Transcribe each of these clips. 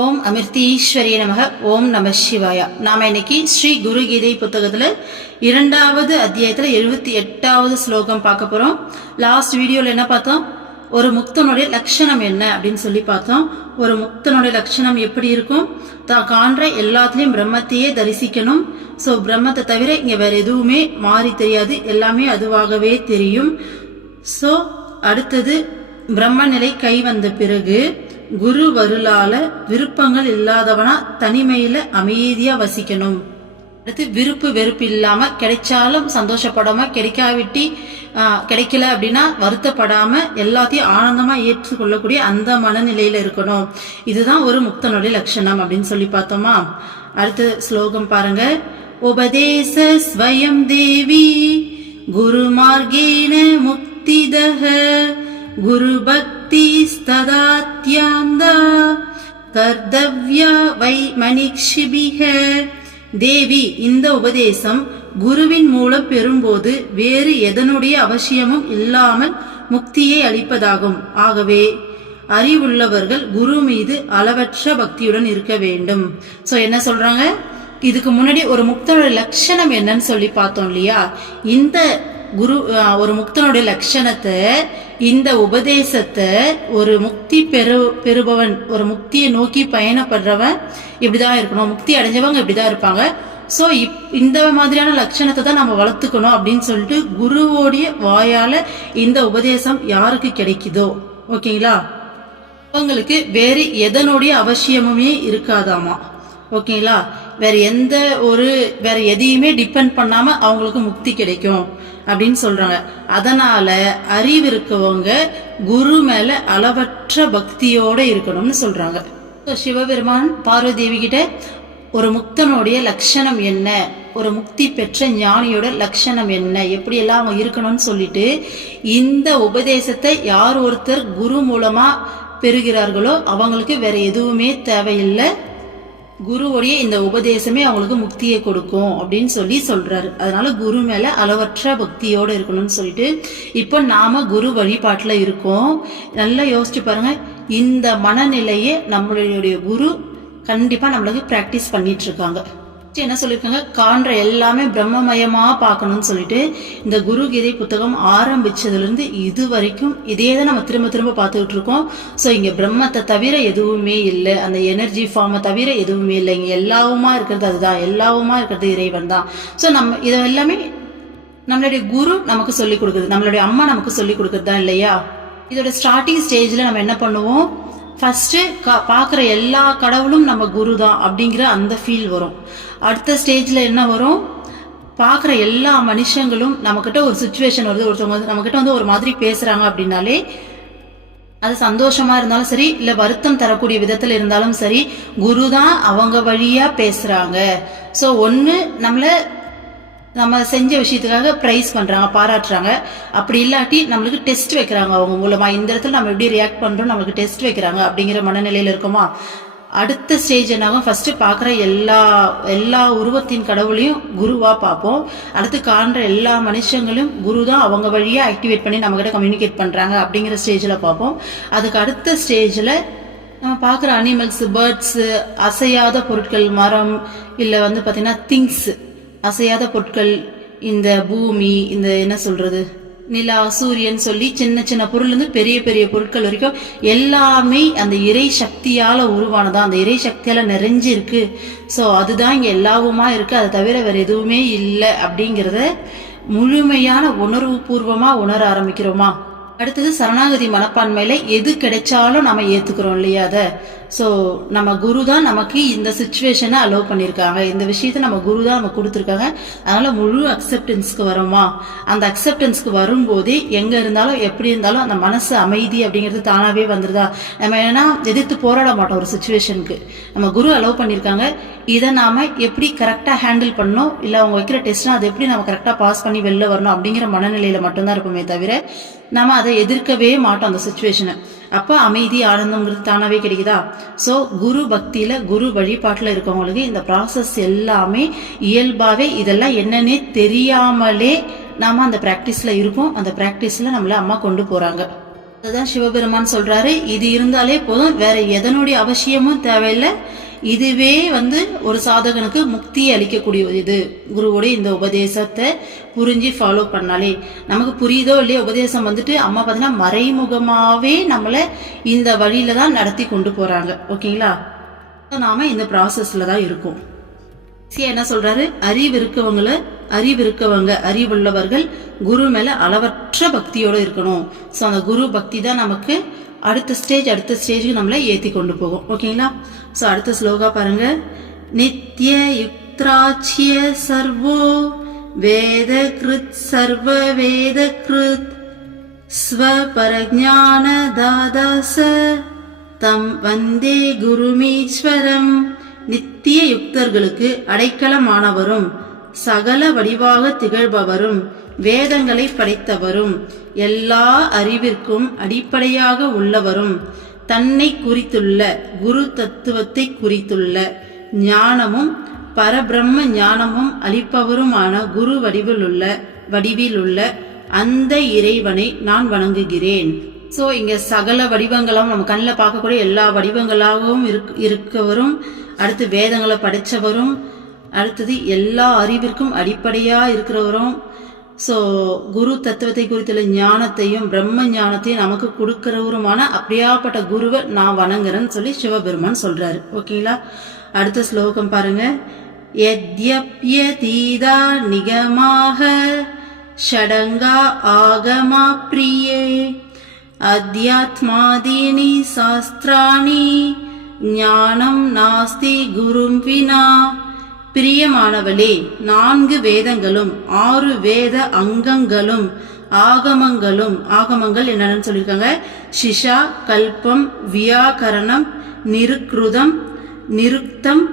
ஓம் அமிர்தீஸ்வரிய நமக. ஓம் நம சிவாயா. நாம இன்னைக்கு ஸ்ரீ குரு கீதை புத்தகத்துல 2வது அத்தியாயத்துல 78வது ஸ்லோகம் பார்க்க போறோம். லாஸ்ட் வீடியோல என்ன பார்த்தோம்? ஒரு முக்தனுடைய லட்சணம் என்ன அப்படின்னு சொல்லி பார்த்தோம். ஒரு முக்தனுடைய லட்சணம் எப்படி இருக்கும்? தான் காண்ற எல்லாத்துலயும் பிரம்மத்தையே தரிசிக்கணும். ஸோ பிரம்மத்தை தவிர இங்க வேற எதுவுமே மாறி தெரியாது, எல்லாமே அதுவாகவே தெரியும். ஸோ அடுத்தது பிரம்ம நிலை கை வந்த பிறகு குரு வருளால விருப்பங்கள் இல்லாதவனா தனிமையில அமைதியா வசிக்கணும். அடுத்து விருப்பு வெறுப்பு இல்லாம, கிடைச்சாலும் சந்தோஷப்படாம, கிடைக்கல அப்படின்னா வருத்தப்படாம எல்லாத்தையும் ஆனந்தமா ஏற்றுக்கொள்ளக்கூடிய அந்த மனநிலையில இருக்கணும். இதுதான் ஒரு முக்தனுடைய லட்சணம் அப்படின்னு சொல்லி பார்த்தோமா. அடுத்த ஸ்லோகம் பாருங்க. உபதேச ஸ்வயம் தேவி குரு மார்கேன முக்திதஹ குரு பக்தி ஸ்ததாத்யாந்தா கர்த்தவ்யா வை மனிக்ஷிபிஹ. தேவி, இந்த உபதேசம் குருவின் மூலம் பெறும்போது வேறு எதனுடைய அவசியமும் இல்லாமல் முக்தியை அளிப்பதாகும். ஆகவே அறிவுள்ளவர்கள் குரு மீது அளவற்ற பக்தியுடன் இருக்க வேண்டும். சோ என்ன சொல்றாங்க? இதுக்கு முன்னாடி ஒரு முக்தனோட லட்சணம் என்னன்னு சொல்லி பார்த்தோம் இல்லையா? இந்த ஒரு முக்தனுடைய லட்சணத்தை, இந்த உபதேசத்தை ஒரு முக்தி பெறுபவன், ஒரு முக்தியை நோக்கி பயணப்படுறவன் இப்படிதான் இருக்கணும், முக்தி அடைஞ்சவங்க இப்படிதான் இருப்பாங்க. சோ இந்த மாதிரியான லட்சணத்தை தான் நம்ம வளர்த்துக்கணும் அப்படின்னு சொல்லிட்டு குருவோடைய வாயால இந்த உபதேசம் யாருக்கு கிடைக்குதோ, ஓகேங்களா, அவங்களுக்கு வேறு எதனுடைய அவசியமுமே இருக்காதாமா. ஓகேங்களா, வேற எதையுமே டிபெண்ட் பண்ணாம அவங்களுக்கு முக்தி கிடைக்கும் அப்படின்னு சொல்றாங்க. அதனால அறிவு இருக்கவங்க குரு மேல அளவற்ற பக்தியோட இருக்கணும்னு சொல்றாங்க. சிவபெருமான் பார்வதி தேவி கிட்ட ஒரு முக்தனுடைய லட்சணம் என்ன, ஒரு முக்தி பெற்ற ஞானியோட லட்சணம் என்ன, எப்படி எல்லாம் அவங்க இருக்கணும்னு சொல்லிட்டு இந்த உபதேசத்தை யார் ஒருத்தர் குரு மூலமா பெறுகிறார்களோ அவங்களுக்கு வேற எதுவுமே தேவையில்லை, குருவுடைய இந்த உபதேசமே அவங்களுக்கு முக்தியை கொடுக்கும் அப்படின்னு சொல்றாரு. அதனால குரு மேல அளவற்ற பக்தியோட இருக்கணும்னு சொல்லிட்டு இப்போ நாம குரு வழிபாட்டுல இருக்கோம். நல்லா யோசிச்சு பாருங்க. இந்த மனநிலையை நம்மளுடைய குரு கண்டிப்பா நம்மளுக்கு பிராக்டிஸ் பண்ணிட்டு இருக்காங்க. என்ன சொல்லியிருக்காங்க? காண்ற எல்லாமே பிரம்மமயமா பார்க்கணும்னு சொல்லிட்டு இந்த குரு கீதை புத்தகம் ஆரம்பிச்சதுல இருந்து இது வரைக்கும் இதே தான் நம்ம திரும்ப திரும்ப பார்த்துக்கிட்டு இருக்கோம். ஸோ இங்க பிரம்மத்தை தவிர எதுவுமே இல்லை, அந்த எனர்ஜி ஃபார்மை தவிர எதுவுமே இல்லை. இங்க எல்லாவுமா இருக்கிறது அதுதான், எல்லாவுமா இருக்கிறது இறைவன் தான். ஸோ நம்ம இதை எல்லாமே நம்மளுடைய குரு நமக்கு சொல்லிக் கொடுக்குறது, நம்மளுடைய அம்மா நமக்கு சொல்லிக் கொடுக்குறது தான் இல்லையா? இதோட ஸ்டார்டிங் ஸ்டேஜ்ல நம்ம என்ன பண்ணுவோம்? ஃபர்ஸ்ட் பாக்குற எல்லா கடவுளும் நம்ம குரு தான் அப்படிங்கிற அந்த ஃபீல் வரும். அடுத்த ஸ்டேஜ்ல என்ன வரும்? பாக்குற எல்லா மனுஷங்களும் நம்மகிட்ட ஒரு சுச்சுவேஷன் வருது, ஒருத்தவங்க நம்மகிட்ட வந்து ஒரு மாதிரி பேசுறாங்க அப்படின்னாலே அது சந்தோஷமா இருந்தாலும் சரி, இல்ல வருத்தம் தரக்கூடிய விதத்துல இருந்தாலும் சரி, குரு தான் அவங்க வழியா பேசுறாங்க. சோ ஒண்ணு நம்ம செஞ்ச விஷயத்துக்காக பிரைஸ் பண்றாங்க, பாராட்டுறாங்க. அப்படி இல்லாட்டி நம்மளுக்கு டெஸ்ட் வைக்கிறாங்க அவங்க மூலமா. இந்த இடத்துல நம்ம எப்படி ரியாக்ட் பண்றோம், நம்மளுக்கு டெஸ்ட் வைக்கிறாங்க அப்படிங்கிற மனநிலையில இருக்குமா. அடுத்த ஸ்டேஜ் என்னாகும்? ஃபர்ஸ்ட் பாக்குற எல்லா உருவத்தின் கடவுளையும் குருவா பார்ப்போம். அடுத்து காண்ற எல்லா மனுஷங்களும் குரு தான் அவங்க வழியா ஆக்டிவேட் பண்ணி நம்ம கிட்ட கம்யூனிகேட் பண்றாங்க அப்படிங்கிற ஸ்டேஜ்ல பார்ப்போம். அதுக்கு அடுத்த ஸ்டேஜ்ல நம்ம பாக்குற அனிமல்ஸ், பேர்ட்ஸ், அசையாத பொருட்கள், மரம், இல்ல வந்து பாத்தீங்கன்னா திங்ஸ், அசையாத பொருட்கள், இந்த பூமி, இந்த என்ன சொல்றது, நிலா, சூரியன் சொல்லி சின்ன சின்ன பொருள் இருந்து பெரிய பெரிய பொருட்கள் வரைக்கும் எல்லாமே அந்த இறை சக்தியால உருவானதா, அந்த இறை சக்தியால நிறைஞ்சு இருக்கு. சோ அதுதான் இங்க எல்லாவுமா இருக்கு, அதை தவிர வேற எதுவுமே இல்லை அப்படிங்கறத முழுமையான உணர்வு பூர்வமா உணர ஆரம்பிக்கிறோமா. அடுத்தது சரணாகதி மனப்பான்மையில எது கிடைச்சாலும் நம்ம ஏத்துக்கிறோம் இல்லையா? அத சோ நம்ம குரு தான் நமக்கு இந்த சிச்சுவேஷனை அலோவ் பண்ணிருக்காங்க, இந்த விஷயத்த நம்ம குரு தான் நமக்கு கொடுத்துருக்காங்க. அதனால முழு அக்செப்டன்ஸ்க்கு வரோமா. அந்த அக்செப்டன்ஸ்க்கு வரும்போதே எங்க இருந்தாலும் எப்படி இருந்தாலும் அந்த மனசு அமைதி அப்படிங்கிறது தானாவே வந்துருதா. நம்ம ஏன்னா எதிர்த்து போராட மாட்டோம் ஒரு சிச்சுவேஷனுக்கு. நம்ம குரு அலோவ் பண்ணிருக்காங்க, இதை நாம எப்படி கரெக்டா ஹேண்டில் பண்ணணும், இல்ல அவங்க வைக்கிற டெஸ்ட்னா அதை எப்படி நம்ம கரெக்டா பாஸ் பண்ணி வெளில வரணும் அப்படிங்கிற மனநிலையில மட்டும்தான் இருப்போமே தவிர நம்ம அதை எதிர்க்கவே மாட்டோம் அந்த சிச்சுவேஷனை. அப்ப அமைதி, ஆனந்தம்ங்கிறது தானாவே கிடைக்குதா. சோ குரு பக்தியில, குரு வழிபாட்டுல இருக்கவங்களுக்கு இந்த ப்ராசஸ் எல்லாமே இயல்பாவே, இதெல்லாம் என்னன்னே தெரியாமலே நாம அந்த பிராக்டிஸ்ல இருக்கோம். அந்த பிராக்டிஸ்ல நம்மள அம்மா கொண்டு போறாங்க. அதுதான் சிவபெருமான் சொல்றாரு, இது இருந்தாலே போதும், வேற எதனுடைய அவசியமும் தேவையில்லை. இதுவே ஒரு சாதகனுக்கு முக்தியை அளிக்கக்கூடிய இது. குருவோடைய இந்த உபதேசத்தை புரிஞ்சு ஃபாலோ பண்ணாலே நமக்கு புரியுதோ இல்லையோ, உபதேசம் அம்மா பார்த்தீங்கன்னா மறைமுகமாவே நம்மளை இந்த வழியில தான் நடத்தி கொண்டு போறாங்க. ஓகேங்களா? நாம இந்த ப்ராசஸ்ல தான் இருக்கோம். என்ன சொல்றாரு, அறிவுள்ளவர்கள் குரு மேல அளவற்ற பக்தியோட இருக்கணும். ஸோ அந்த குரு பக்தி தான் நமக்கு அடுத்த ஸ்டேஜுக்கு நம்மளை ஏற்றி கொண்டு போகும். ஓகேங்களா? ஸோ அடுத்த ஸ்லோகா பாருங்க. நித்ய யுக்திராச்சிய சர்வோ வேத கிருத் சர்வ வேத கிருத் ஸ்வபரஜான தாதாச தம் வந்தே குருமீஸ்வரம். நித்திய யுக்தர்களுக்கு அடைக்கலமானவரும் சகல வடிவாக திகழ்பவரும் வேதங்களை படைத்தவரும் எல்லா அறிவிற்கும் அடிப்படையாக உள்ளவரும் தன்னை குறித்துள்ள குரு தத்துவத்தை குறித்துள்ள ஞானமும் பரபிரம்ம ஞானமும் அளிப்பவருமான குரு வடிவிலுள்ள அந்த இறைவனை நான் வணங்குகிறேன். ஸோ இங்க சகல வடிவங்களாகவும் நம்ம கண்ணில் பார்க்கக்கூடிய எல்லா வடிவங்களாகவும் இருக்கவரும், அடுத்து வேதங்களை படைச்சவரும், அடுத்தது எல்லா அறிவிற்கும் அடிப்படையா இருக்கிறவரும், ஸோ குரு தத்துவத்தை குறித்துள்ள ஞானத்தையும் பிரம்ம ஞானத்தையும் நமக்கு கொடுக்கிறவருமான அப்படியாப்பட்ட குருவை நான் வணங்குறேன்னு சொல்லி சிவபெருமான் சொல்றாரு. ஓகேங்களா? அடுத்த ஸ்லோகம் பாருங்க. யத்யப்யதீதா நிகமாக ஷடங்கா ஆகமா பிரியே அத்யாத்மாதீனி சாஸ்திராணி ஞானம் நாஸ்தி குரும் வினா. பிரியமானவளே, 4 வேதங்களும் 6 வேத அங்கங்களும் ஆகமங்கள் என்னன்னு சொல்லியிருக்காங்க. சிஷா, கல்பம், வியாகரணம், நிருக்ருதம், நிருக்தம்,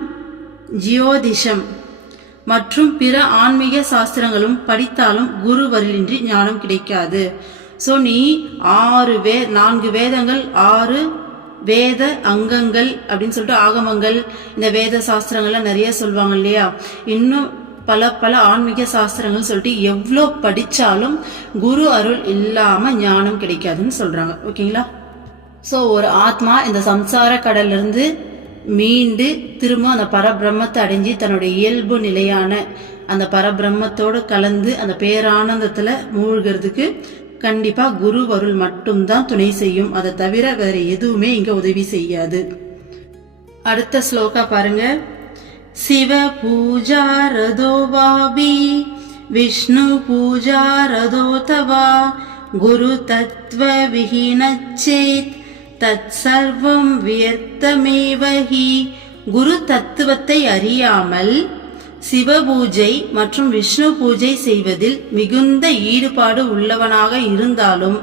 ஜியோதிஷம் மற்றும் பிற ஆன்மீக சாஸ்திரங்களும் படித்தாலும் குருவருளின்றி ஞானம் கிடைக்காது. ஸோ நீ 4 வேதங்கள், 6 வேத அங்கங்கள் அப்படின்னு சொல்லிட்டு ஆகமங்கள், இந்த வேத சாஸ்திரங்கள்லாம் நிறைய சொல்லுவாங்க இல்லையா, இன்னும் பல ஆன்மீக சாஸ்திரங்கள் சொல்லிட்டு எவ்வளோ படிச்சாலும் குரு அருள் இல்லாம ஞானம் கிடைக்காதுன்னு சொல்றாங்க. ஓகேங்களா? ஸோ ஒரு ஆத்மா இந்த சம்சார கடல்ல இருந்து மீண்டு திரும்ப அந்த பரபிரம்மத்தை அடைஞ்சி தன்னுடைய இயல்பு நிலையான அந்த பரபிரம்மத்தோடு கலந்து அந்த பேரானந்தத்துல மூழ்கிறதுக்கு கண்டிப்பா குரு அருள் மட்டும்தான் துணை செய்யும். அதை தவிர வேற எதுவுமே இங்க உதவி செய்யாது. அடுத்த ஸ்லோகா பாருங்க. சிவ பூஜா ரதோ வாபி விஷ்ணு பூஜா ரதோ தவா குரு தத்வ விஹீனச்சேத் தத் சர்வம் வியர்த்தமேவஹி. குரு தத்துவத்தை அறியாமல் சிவபூஜை மற்றும் விஷ்ணு பூஜை செய்வதில் மிகுந்த ஈடுபாடு உள்ளவனாக இருந்தாலும்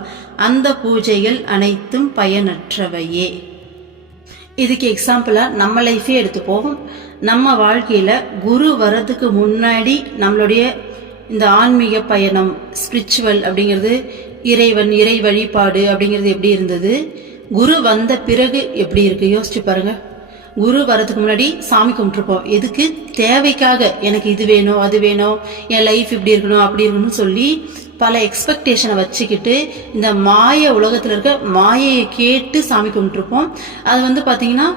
அந்த பூஜைகள் அனைத்தும் பயனற்றவையே. இதுக்கு எக்ஸாம்பிளா நம்ம லைஃபே எடுத்துப்போம். நம்ம வாழ்க்கையில குரு வர்றதுக்கு முன்னாடி நம்மளுடைய இந்த ஆன்மீக பயணம், ஸ்பிரிச்சுவல் அப்படிங்கிறது, இறை வழிபாடு அப்படிங்கிறது எப்படி இருந்தது, குரு வந்த பிறகு எப்படி இருக்கு யோசிச்சு பாருங்க. குரு வரதுக்கு முன்னாடி சாமி கும்பிட்டுருப்போம். எதுக்கு? தேவைக்காக. எனக்கு இது வேணும், அது வேணும், என் லைஃப் இப்படி இருக்கணும், அப்படி இருக்கணும்னு சொல்லி பல எக்ஸ்பெக்டேஷனை வச்சுக்கிட்டு இந்த மாய உலகத்துல இருக்க மாயையை கேட்டு சாமி கும்பிட்டுருப்போம். அது பாத்தீங்கன்னா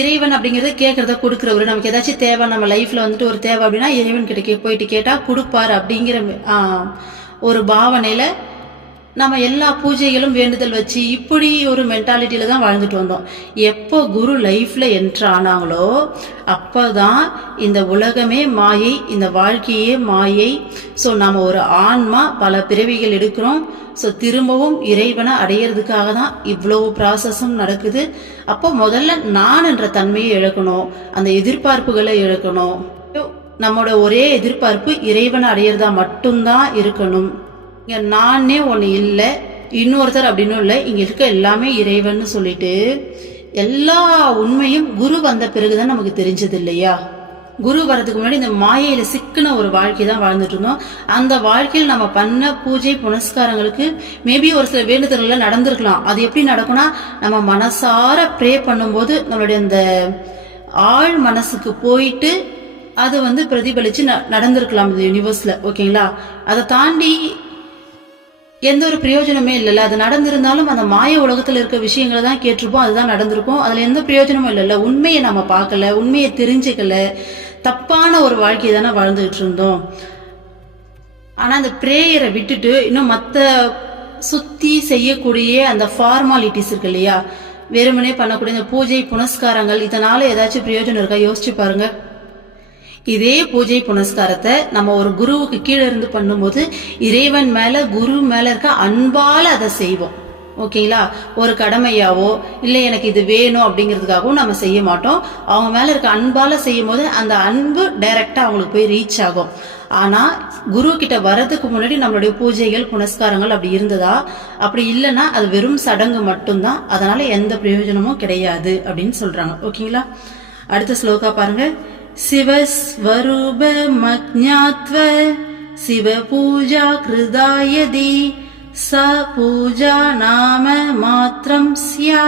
இறைவன் அப்படிங்கறத கேட்கறத கொடுக்குறவரு. நமக்கு ஏதாச்சும் தேவை, நம்ம லைஃப்ல ஒரு தேவை அப்படின்னா இறைவன் கிட்ட போயிட்டு கேட்டா கொடுப்பாரு அப்படிங்கிற ஒரு பாவனையில நம்ம எல்லா பூஜைகளும் வேண்டுதல் வச்சு இப்படி ஒரு மென்டாலிட்டியில தான் வாழ்ந்துட்டு வந்தோம். எப்போ குரு லைஃப்ல என்ட்ரு ஆனாங்களோ அப்பதான் இந்த உலகமே மாயை, இந்த வாழ்க்கையே மாயை. ஸோ நம்ம ஒரு ஆன்மா பல பிறவிகள் எடுக்கிறோம். ஸோ திரும்பவும் இறைவனை அடையிறதுக்காக தான் இவ்வளவு ப்ராசஸும் நடக்குது. அப்போ முதல்ல நான் என்ற தன்மையை இழக்கணும், அந்த எதிர்பார்ப்புகளை இழக்கணும். நம்மளோட ஒரே எதிர்பார்ப்பு இறைவனை அடையிறதா மட்டும்தான் இருக்கணும். இங்க நானே ஒண்ணு இல்லை, இன்னொருத்தர் அப்படின்னு இல்லை, இங்க இருக்க எல்லாமே இறைவன் சொல்லிட்டு எல்லா உண்மையும் குரு வந்த பிறகுதான் நமக்கு தெரிஞ்சது இல்லையா. குரு வரதுக்கு முன்னாடி இந்த மாயையில சிக்கின ஒரு வாழ்க்கை தான் வாழ்ந்துட்டு இருந்தோம். அந்த வாழ்க்கையில் நம்ம பண்ண பூஜை புனஸ்காரங்களுக்கு மேபி ஒரு சில வேண்டுதல்கள் நடந்திருக்கலாம். அது எப்படி நடக்கும்னா, நம்ம மனசார ப்ரே பண்ணும்போது நம்மளுடைய அந்த ஆழ் மனசுக்கு போயிட்டு அது பிரதிபலிச்சு நடந்திருக்கலாம் இந்த யூனிவர்ஸ்ல. ஓகேங்களா? அதை தாண்டி எந்த ஒரு பிரயோஜனமே இல்லைல்ல. அது நடந்திருந்தாலும் அந்த மாய உலகத்துல இருக்க விஷயங்களை தான் கேட்டிருப்போம், அதுதான் நடந்திருக்கும். அதுல எந்த பிரயோஜனமும் இல்லைல்ல. உண்மையை நம்ம பார்க்கல, உண்மையை தெரிஞ்சுக்கல, தப்பான ஒரு வாழ்க்கையை தானே வாழ்ந்துகிட்டு இருந்தோம். ஆனா அந்த பிரேயரை விட்டுட்டு இன்னும் மற்ற சுத்தி செய்யக்கூடிய அந்த ஃபார்மாலிட்டிஸ் இருக்கு இல்லையா, வெறுமனே பண்ணக்கூடிய இந்த பூஜை புனஸ்காரங்கள், இதனால ஏதாச்சும் பிரயோஜனம் இருக்கா? யோசிச்சு பாருங்க. இதே பூஜை புனஸ்காரத்தை நம்ம ஒரு குருவுக்கு கீழே இருந்து பண்ணும்போது இறைவன் மேல குரு மேல இருக்க அன்பால அதை செய்வோம். ஓகேங்களா? ஒரு கடமையாவோ இல்லை எனக்கு இது வேணும் அப்படிங்கிறதுக்காகவும் நம்ம செய்ய மாட்டோம். அவங்க மேல இருக்க அன்பால செய்யும் போது அந்த அன்பு டைரக்டா அவங்களுக்கு போய் ரீச் ஆகும். ஆனா குரு கிட்ட வர்றதுக்கு முன்னாடி நம்மளுடைய பூஜைகள் புனஸ்காரங்கள் அப்படி இருந்ததா? அப்படி இல்லைன்னா அது வெறும் சடங்கு மட்டும்தான், அதனால எந்த பிரயோஜனமும் கிடையாது அப்படின்னு சொல்றாங்க. ஓகேங்களா? அடுத்த ஸ்லோகா பாருங்க. சிவஸ்வரூபமஜ்ஞாத்வ சிவ பூஜா கிருதாயதி ச பூஜா நாம மாத்ரம் ஸ்யா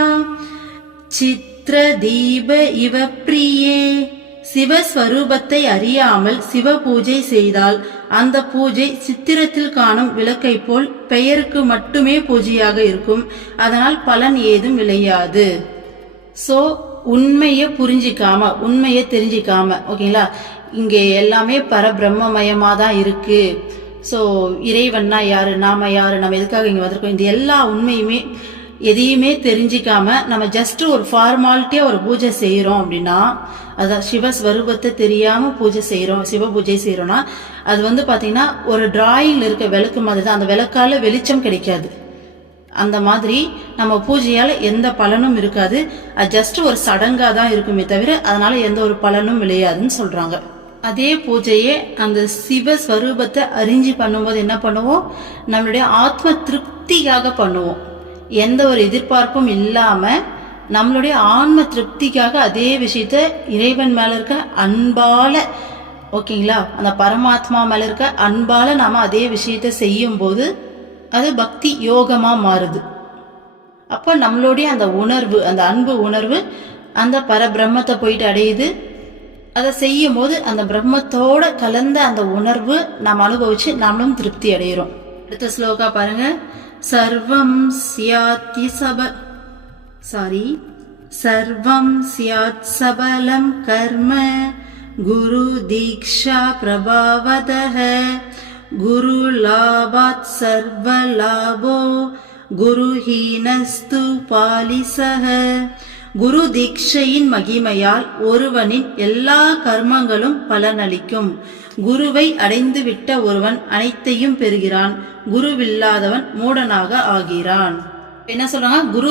சித்ரதீப இவ பிரியே. சிவஸ்வரூபத்தை அறியாமல் சிவ பூஜை செய்தால் அந்த பூஜை சித்திரத்தில் காணும் விளக்கை போல் பெயருக்கு மட்டுமே பூஜையாக இருக்கும். அதனால் பலன் ஏதும் விளையாது. சோ உண்மையை புரிஞ்சிக்காம, உண்மையை தெரிஞ்சிக்காம, ஓகேங்களா, இங்கே எல்லாமே பரபிரம்மமயமா தான் இருக்கு. ஸோ இறைவன்னா யாரு, நாம யாரு, நம்ம எதுக்காக இங்க வந்திருக்கோம், இந்த எல்லா உண்மையுமே எதையுமே தெரிஞ்சிக்காம நம்ம ஜஸ்ட் ஒரு ஃபார்மாலிட்டியா ஒரு பூஜை செய்யறோம் அப்படின்னா, அதான் சிவஸ்வரூபத்தை தெரியாம பூஜை செய்யறோம், சிவ பூஜை செய்யறோம்னா அது பாத்தீங்கன்னா ஒரு டிராயிங்ல இருக்க விளக்கு மாதிரி தான். அந்த விளக்கால வெளிச்சம் கிடைக்காது. அந்த மாதிரி நம்ம பூஜையால எந்த பலனும் இருக்காது. அது ஜஸ்ட் ஒரு சடங்கா தான் இருக்குமே தவிர அதனால எந்த ஒரு பலனும் விளையாதுன்னு சொல்றாங்க. அதே பூஜையே அந்த சிவஸ்வரூபத்தை அறிஞ்சு பண்ணும்போது என்ன பண்ணுவோம், நம்மளுடைய ஆத்ம திருப்திக்காக பண்ணுவோம். எந்த ஒரு எதிர்பார்ப்பும் இல்லாம நம்மளுடைய ஆன்ம திருப்திக்காக அதே விஷயத்த இறைவன் மேல இருக்க அன்பால, ஓகேங்களா, அந்த பரமாத்மா மேல இருக்க அன்பால நாம அதே விஷயத்த செய்யும் போது அது பக்தி யோகமா மாறுது. அப்போ நம்மளுடைய அந்த உணர்வு, அந்த அன்பு உணர்வு அந்த பரபிரம்மத்தை போயிட்டு அடையுது. அதை செய்யும் போது அந்த பிரம்மத்தோட கலந்த அந்த உணர்வு நாம் அனுபவிச்சு நாமளும் திருப்தி அடைகிறோம். அடுத்த ஸ்லோகா பாருங்க. சர்வம் ஸ்யாத்தி சர்வம் ஸ்யாத் சபலம் கர்ம குரு தீக்ஷா பிரபாவதஹ குரு லாபாத் சர்வ லாபோ குருஹீனஸ்து பாலிசஹ. குரு தீட்சையின் மகிமையால் ஒருவனின் எல்லா கர்மங்களும் பலனளிக்கும். குருவை அடைந்து விட்ட ஒருவன் அனைத்தையும் பெறுகிறான். குருவில்லாதவன் மூடனாக ஆகிறான். என்ன சொல்றாங்க? குரு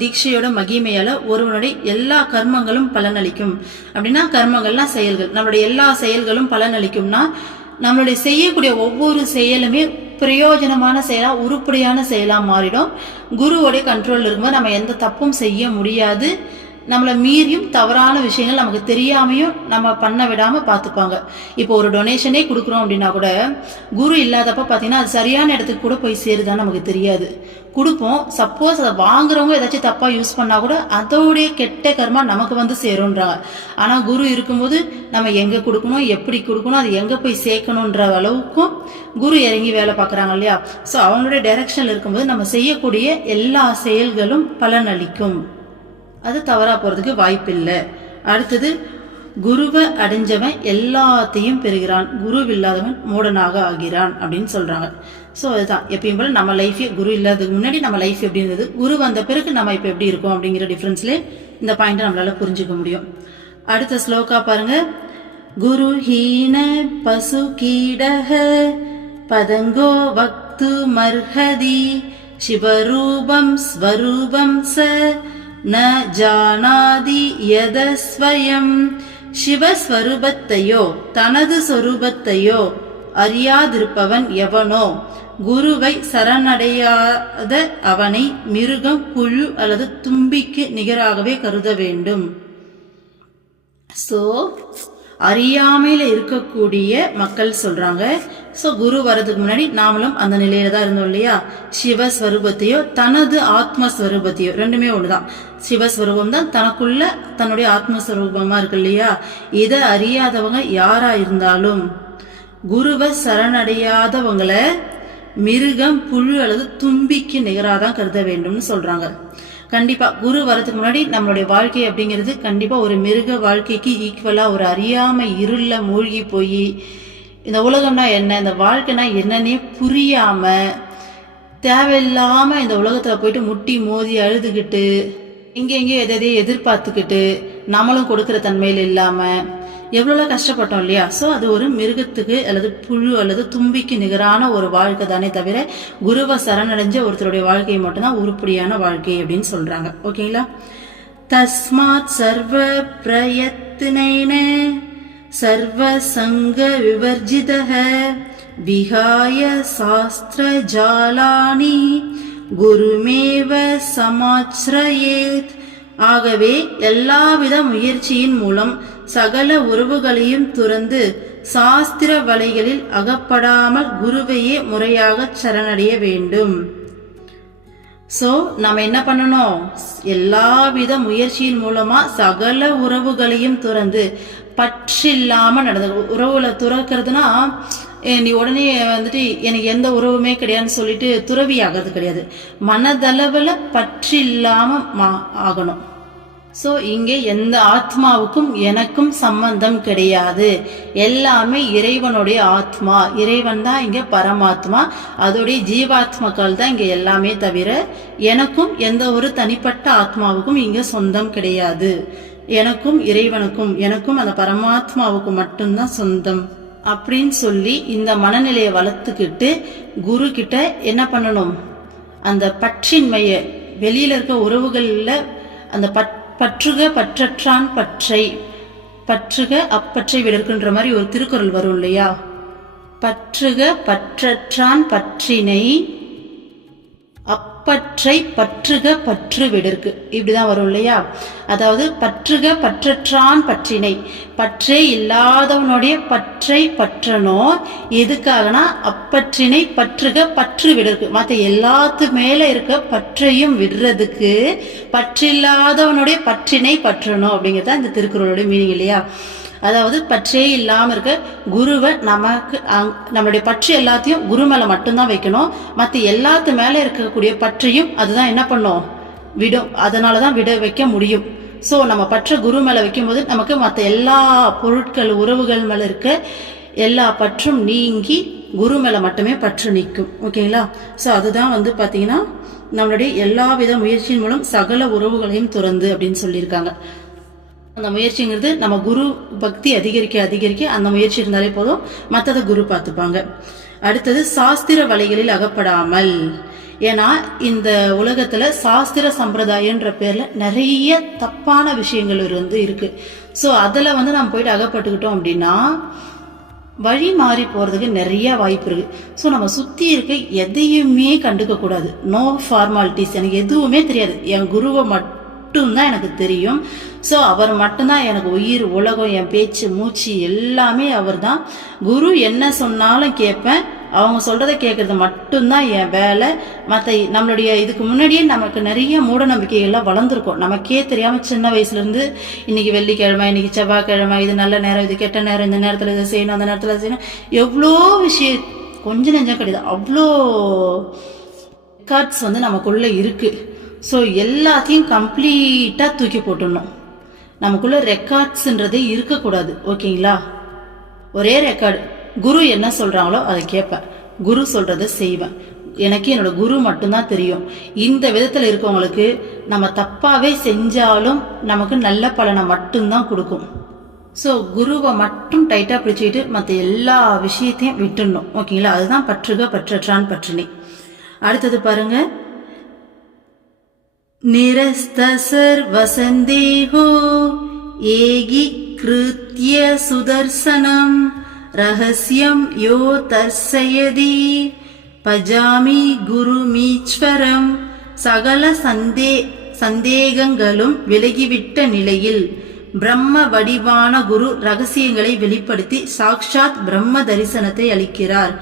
தீட்சையோட மகிமையால ஒருவனுடைய எல்லா கர்மங்களும் பலனளிக்கும். அப்படின்னா கர்மங்கள்லாம் செயல்கள், நம்மளுடைய எல்லா செயல்களும் பலனளிக்கும்னா நம்மளுடைய செய்யக்கூடிய ஒவ்வொரு செயலுமே பிரயோஜனமான செயலா, உருப்படியான செயலா மாறிடும். குருவோடைய கண்ட்ரோல் இருக்கும்போது நம்ம எந்த தப்பும் செய்ய முடியாது. நம்மளை மீறியும் தவறான விஷயங்கள் நமக்கு தெரியாமையும் நம்ம பண்ண விடாம பார்த்துப்பாங்க. இப்போ ஒரு டொனேஷனே கொடுக்குறோம் அப்படின்னா கூட குரு இல்லாதப்ப பார்த்தீங்கன்னா அது சரியான இடத்துக்கு கூட போய் சேருதான்னு நமக்கு தெரியாது. கொடுப்போம், சப்போஸ் அதை வாங்குறவங்க ஏதாச்சும் தப்பா யூஸ் பண்ணா கூட அதோடைய கெட்ட கர்மா நமக்கு சேரும்ன்றாங்க. ஆனா குரு இருக்கும்போது நம்ம எங்க கொடுக்கணும், எப்படி கொடுக்கணும், அது எங்க போய் சேர்க்கணுன்ற அளவுக்கும் குரு இறங்கி வேலை பார்க்குறாங்க இல்லையா. ஸோ அவங்களுடைய டைரக்ஷன்ல இருக்கும்போது நம்ம செய்யக்கூடிய எல்லா செயல்களும் பலனளிக்கும். அது தவறா போறதுக்கு வாய்ப்பில்லை. அடுத்தது, குருவை அடைஞ்சவன் எல்லாத்தையும் பெறுகிறான், குருவில்லாதவன் மூடனாக ஆகிறான் அப்படின்னு சொல்றாங்க. ஸோ அதுதான் எப்பயும் போல நம்ம லைஃபே, குரு இல்லாததுக்கு முன்னாடி நம்ம லைஃப் எப்படி இருந்தது, குரு வந்த பிறகு நம்ம இப்போ எப்படி இருக்கோம் அப்படிங்கிற டிஃபரன்ஸ்ல இந்த பாயிண்ட் நம்மளால புரிஞ்சுக்க முடியும். அடுத்த ஸ்லோகா பாருங்க. குரு ஹீன பசு கீடஹ பதங்கோ வக்து மர்ஹதி சிவரூபம் ஸ்வரூபம் ச ந ஜானாதி யத ஸ்வயம். சிவஸ்வரூபத்தையோ தனது சொரூபத்தையோ அறியாதிருப்பவன் எவனோ குருவை சரணடையாத அவனை மிருகம், புழு அல்லது தும்பிக்கு நிகராகவே கருத வேண்டும். சோ அறியாமையில இருக்கக்கூடிய மக்கள் சொல்றாங்க. சோ குரு வர்றதுக்கு முன்னாடி நாமளும் அந்த நிலையில தான் இருந்தோம் இல்லையா. சிவஸ்வரூபத்தையோ தனது ஆத்மஸ்வரூபத்தையோ, ரெண்டுமே ஒண்ணுதான். சிவஸ்வரூபம் தான் தனக்குள்ள தன்னுடைய ஆத்மஸ்வரூபமா இருக்கு இல்லையா. இதை அறியாதவங்க யாரா இருந்தாலும் குருவை சரணடையாதவங்களை மிருகம், புழு அல்லது தும்பிக்கு நிகராதான் கருத வேண்டும்னு சொல்றாங்க. கண்டிப்பா குரு வரதுக்கு முன்னாடி நம்மளுடைய வாழ்க்கை அப்படிங்கிறது கண்டிப்பா ஒரு மிருக வாழ்க்கைக்கு ஈக்குவலா ஒரு அறியாமை இருள மூழ்கி போய் இந்த உலகம்னா என்ன, இந்த வாழ்க்கைனா என்னன்னே புரியாம தேவையில்லாம இந்த உலகத்துல போயிட்டு முட்டி மோதி அழுதுகிட்டு எங்கெங்கேயோ எதையோ எதிர்பார்த்துக்கிட்டு நம்மளும் கொடுக்கிற தன்மையில் இல்லாம எவ்வளோ கஷ்டப்பட்டோம் இல்லையா. ஸோ அது ஒரு மிருகத்துக்கு அல்லது புழு அல்லது தும்பிக்கு நிகரான ஒரு வாழ்க்கை தானே தவிர குருவை சரணடைஞ்ச ஒருத்தருடைய வாழ்க்கையை மட்டும்தான் உருப்படியான வாழ்க்கை அப்படின்னு சொல்றாங்க. ஓகேங்களா. தஸ்மாத் சர்வ பிரயத்னேன சர்வ சங்க விவர்ஜிதஹ விஹாய சாஸ்திர ஜாலானி குருமேவ சமாச்ரயேத். ஆகவே எல்லாவித முயற்சியின் மூலம் சகல உறவுகளையும் துறந்து சாஸ்திர வலைகளில் அகப்படாமல் குருவையே முறையாக சரணடைய வேண்டும். சோ நம்ம என்ன பண்ணணும், எல்லாவித முயற்சியின் மூலமா சகல உறவுகளையும் துறந்து பற்றில்லாம நடந்து. உறவுல துறக்கிறதுனா நீ உடனே வந்துட்டு எனக்கு எந்த உறவுமே கிடையாதுன்னு சொல்லிட்டு துறவி ஆகிறது கிடையாது. மனதளவுல பற்றில்லாம ஆகணும். சோ இங்கே எந்த ஆத்மாவுக்கும் எனக்கும் சம்பந்தம் கிடையாது. எல்லாமே இறைவனுடைய ஆத்மா. இறைவன் தான் இங்க பரமாத்மா. அதோடைய ஜீவாத்மாக்கள் தான் இங்க எல்லாமே தவிர எனக்கும் எந்த ஒரு தனிப்பட்ட ஆத்மாவுக்கும் இங்க சொந்தம் கிடையாது. எனக்கும் இறைவனுக்கும் எனக்கும் அந்த பரமாத்மாவுக்கும் மட்டும்தான் சொந்தம் அப்படின்னு சொல்லி இந்த மனநிலையை வளர்த்துக்கிட்டு குரு கிட்ட என்ன பண்ணணும், அந்த பற்றின்மைய வெளியில இருக்க உறவுகள்ல அந்த பற்றுக பற்றற்றான் பற்றை பற்றுக அப்பற்றை விடற்குன்ற மாதிரி ஒரு திருக்குறள் வரும் இல்லையா. பற்றுக பற்றற்றான் பற்றினை அப்பற்றை பற்றுக பற்று விடற்கு இப்படிதான் வரும் இல்லையா. அதாவது பற்றுக பற்றற்றான் பற்றினை, பற்றே இல்லாதவனுடைய பற்றை பற்றணும். எதுக்காகனா அப்பற்றினை பற்றுக பற்று விடற்கு, மற்ற எல்லாத்து மேல இருக்க பற்றையும் விடுறதுக்கு பற்றில்லாதவனுடைய பற்றினை பற்றணும் அப்படிங்கிறதா இந்த திருக்குறளுடைய மீனிங் இல்லையா. அதாவது பற்றே இல்லாம இருக்க குருவை நமக்கு நம்மளுடைய பற்று எல்லாத்தையும் குரு மேல மட்டும்தான் வைக்கணும். மற்ற எல்லாத்து மேல இருக்கக்கூடிய பற்றையும் அதுதான் என்ன பண்ணும், விடும். அதனாலதான் விட வைக்க முடியும். சோ நம்ம பற்ற குரு மேல வைக்கும் போது நமக்கு மற்ற எல்லா பொருட்கள் உறவுகள் மேல இருக்க எல்லா பற்றும் நீங்கி குரு மேல மட்டுமே பற்று நிற்கும். ஓகேங்களா. சோ அதுதான் வந்து பாத்தீங்கன்னா நம்மளுடைய எல்லா வித முயற்சியின் மூலம் சகல உறவுகளையும் துறந்து அப்படின்னு சொல்லியிருக்காங்க. அந்த முயற்சிங்கிறது நம்ம குரு பக்தி அதிகரிக்க அதிகரிக்க அந்த முயற்சி இருந்தாலே போதும், மற்றதை குரு பார்த்துப்பாங்க. அடுத்தது சாஸ்திர வலைகளில் அகப்படாமல். ஏன்னா இந்த உலகத்துல சாஸ்திர சம்பிரதாயன்ற பேர்ல நிறைய தப்பான விஷயங்கள் இருக்கு. ஸோ அதுல வந்து நம்ம போயிட்டு அகப்பட்டுக்கிட்டோம் அப்படின்னா வழி மாறி போறதுக்கு நிறைய வாய்ப்பு இருக்கு. ஸோ நம்ம சுத்தி இருக்க எதையுமே கண்டுக்க கூடாது. No formalities. எனக்கு எதுவுமே தெரியாது, என் குருவை மட்டும்தான் எனக்கு தெரியும். ஸோ அவர் மட்டும்தான் எனக்கு உயிர், உலகம், என் பேச்சு மூச்சு எல்லாமே அவர் தான். குரு என்ன சொன்னாலும் கேட்பேன், அவங்க சொல்றதை கேட்கறது மட்டும்தான் என் வேலை. மற்ற நம்மளுடைய இதுக்கு முன்னாடியே நமக்கு நிறைய மூட நம்பிக்கைகள்லாம் வளர்ந்துருக்கும். நமக்கே தெரியாம சின்ன வயசுல இருந்து இன்னைக்கு வெள்ளிக்கிழமை, இன்னைக்கு செவ்வாய்க்கிழமை, இது நல்ல நேரம், இது கெட்ட நேரம், இந்த நேரத்துல இதை செய்யணும், அந்த நேரத்துல செய்யணும், எவ்வளோ விஷயம் கொஞ்சம் நெஞ்சம் கிடையாது, அவ்வளோ ரெக்கார்ட்ஸ் வந்து நமக்குள்ள இருக்கு. ஸோ எல்லாத்தையும் கம்ப்ளீட்டா தூக்கி போட்டுடணும். நமக்குள்ள ரெக்கார்ட்ஸ்ன்றதே இருக்கக்கூடாது. ஓகேங்களா. ஒரே ரெக்கார்டு, குரு என்ன சொல்றாங்களோ அதை கேட்பேன், குரு சொல்றதை செய்வேன். எனக்கு என்னோட குரு மட்டும்தான் தெரியும். இந்த விதத்துல இருக்கவங்களுக்கு நம்ம தப்பாவே செஞ்சாலும் நமக்கு நல்ல பலனை மட்டும்தான் கொடுக்கும். ஸோ குருவை மட்டும் டைட்டா பிடிச்சிக்கிட்டு மற்ற எல்லா விஷயத்தையும் விட்டுடணும். ஓகேங்களா. அதுதான் பற்றுக பற்றற்றான் பற்றினை. அடுத்தது பாருங்க, நிரஸ்தசர் வசந்தேகோ ஏகி கிருத்ய சுதர்சனம் ரகசியம் யோ தர்சயதி பஜாமி குருமீஸ்வரம். சகல சந்தேகங்களும் விலகிவிட்ட நிலையில் பிரம்ம வடிவான குரு ரகசியங்களை வெளிப்படுத்தி சாக்ஷாத் பிரம்ம தரிசனத்தை அளிக்கிறார்.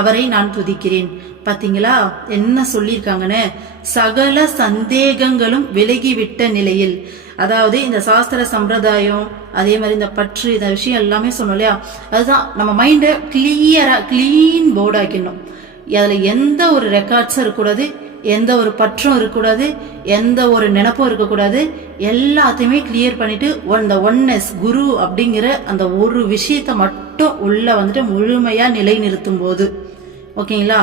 அவரை நான் துதிக்கிறேன். பாத்தீங்களா என்ன சொல்லியிருக்காங்கன்னு. சகல சந்தேகங்களும் விலகிவிட்ட நிலையில், அதாவது இந்த சாஸ்திர சம்பிரதாயம் அதே மாதிரி இந்த பற்று இந்த விஷயம் எல்லாமே சொன்னோம் இல்லையா. அதுதான் நம்ம மைண்டை கிளியரா கிளீன் போர்டு ஆக்கிடணும். அதில் எந்த ஒரு ரெக்கார்ட்ஸும் இருக்கக்கூடாது, எந்த ஒரு பற்றும் இருக்கக்கூடாது, எந்த ஒரு நினப்பும் இருக்கக்கூடாது. எல்லாத்தையுமே கிளியர் பண்ணிட்டு அந்த ஒன்னஸ் குரு அப்படிங்கிற அந்த ஒரு விஷயத்தை மட்டும் உள்ள வந்துட்டு முழுமையா நிலைநிறுத்தும் போது, ஓகேங்களா,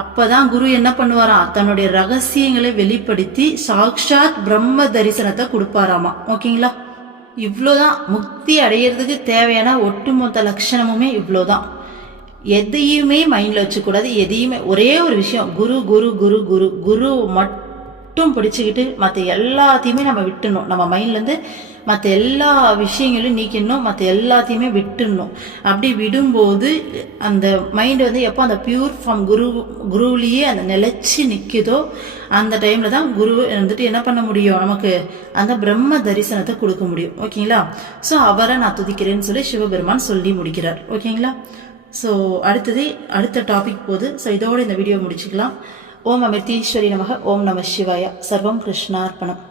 அப்பதான் குரு என்ன பண்ணுவாராம், தன்னுடைய ரகசியங்களை வெளிப்படுத்தி சாக்ஷாத் பிரம்ம தரிசனத்தை கொடுப்பாராமா. ஓகேங்களா, இவ்வளோதான் முக்தி அடையிறதுக்கு தேவையான ஒட்டுமொத்த லட்சணமுமே இவ்வளோதான். எதையுமே மைண்டில் வச்சுக்கூடாது. எதையுமே ஒரே ஒரு விஷயம், குரு குரு குரு குரு குரு மட்டும் பிடிச்சிக்கிட்டு மற்ற எல்லாத்தையுமே நம்ம விட்டுணும். நம்ம மைண்ட்லேருந்து மற்ற எல்லா விஷயங்களையும் நீக்கிடணும், மற்ற எல்லாத்தையுமே விட்டுடணும். அப்படி விடும்போது அந்த மைண்டு வந்து எப்போ அந்த பியூர் ஃபார்ம் குருவிலேயே அந்த நிலைச்சி நிற்குதோ அந்த டைமில் தான் குரு வந்துட்டு என்ன பண்ண முடியும், நமக்கு அந்த பிரம்ம தரிசனத்தை கொடுக்க முடியும். ஓகேங்களா, ஸோ அவரை நான் துதிக்கிறேன்னு சொல்லி சிவபெருமான் சொல்லி முடிக்கிறார். ஓகேங்களா, ஸோ அடுத்த டாபிக் போகுது. ஸோ இதோடு இந்த வீடியோ முடிச்சுக்கலாம். ஓம் அமிர்தீஸ்வரி நமக. ஓம் நம சிவாய. சர்வம் கிருஷ்ணார்ப்பணம்.